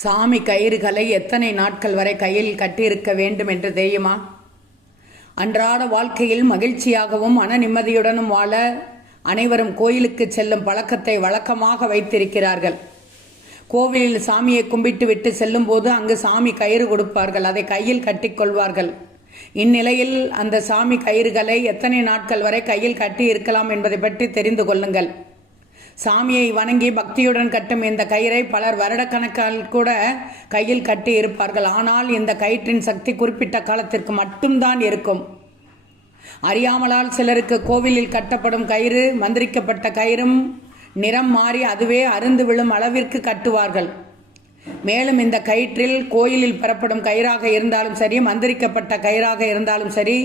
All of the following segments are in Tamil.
சாமி கயிறுகளை எத்தனை நாட்கள் வரை கையில் கட்டியிருக்க வேண்டும் என்று தெரியுமா? அன்றாட வாழ்க்கையில் மகிழ்ச்சியாகவும் மன நிம்மதியுடனும் வாழ அனைவரும் கோயிலுக்கு செல்லும் பழக்கத்தை வழக்கமாக வைத்திருக்கிறார்கள். கோவிலில் சாமியை கும்பிட்டு விட்டு செல்லும் போது அங்கு சாமி கயிறு கொடுப்பார்கள், அதை கையில் கட்டிக்கொள்வார்கள். இந்நிலையில் அந்த சாமி கயிறுகளை எத்தனை நாட்கள் வரை கையில் கட்டி இருக்கலாம் என்பதை பற்றி தெரிந்து கொள்ளுங்கள். சாமியை வணங்கி பக்தியுடன் கட்டும் இந்த கயிறை பலர் வருடக்கணக்கால் கூட கையில் கட்டி இருப்பார்கள். ஆனால் இந்த கயிற்றின் சக்தி குறிப்பிட்ட காலத்திற்கு மட்டும்தான் இருக்கும். அறியாமலால் சிலருக்கு கோவிலில் கட்டப்படும் கயிறு மந்திரிக்கப்பட்ட கயிறும் நிறம் மாறி அதுவே அருந்து விழும் அளவிற்கு கட்டுவார்கள். மேலும் இந்த கயிற்றில் கோயிலில் பெறப்படும் கயிறாக இருந்தாலும் சரி, மந்திரிக்கப்பட்ட கயிறாக இருந்தாலும் சரி,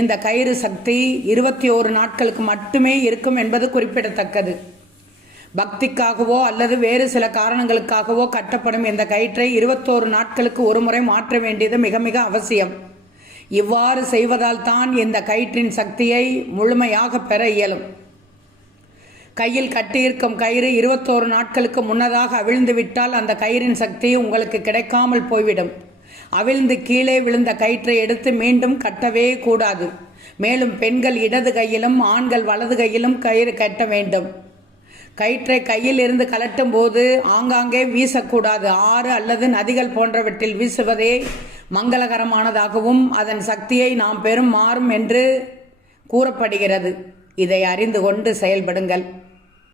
இந்த கயிறு சக்தி 21 நாட்களுக்கு மட்டுமே இருக்கும் என்பது குறிப்பிடத்தக்கது. பக்திக்காகவோ அல்லது வேறு சில காரணங்களுக்காகவோ கட்டப்படும் இந்த கயிற்றை 21 நாட்களுக்கு ஒரு முறை மாற்ற வேண்டியது மிக மிக அவசியம். இவ்வாறு செய்வதால் தான் இந்த கயிற்றின் சக்தியை முழுமையாக பெற இயலும். கையில் கட்டியிருக்கும் கயிறு 21 நாட்களுக்கு முன்னதாக அவிழ்ந்து விட்டால் அந்த கயிறின் சக்தி உங்களுக்கு கிடைக்காமல் போய்விடும். அவிழ்ந்து கீழே விழுந்த கயிற்றை எடுத்து மீண்டும் கட்டவே கூடாது. மேலும் பெண்கள் இடது கையிலும் ஆண்கள் வலது கையிலும் கயிறு கட்ட வேண்டும். கயிற்றை கையில் இருந்து கலட்டும் போது ஆங்காங்கே வீசக்கூடாது. ஆறு அல்லது நதிகள் போன்றவற்றில் வீசுவதே மங்களகரமானதாகவும் அதன் சக்தியை நாம் பெறும் மாறும் என்று கூறப்படுகிறது. இதை அறிந்து கொண்டு செயல்படுங்கள்.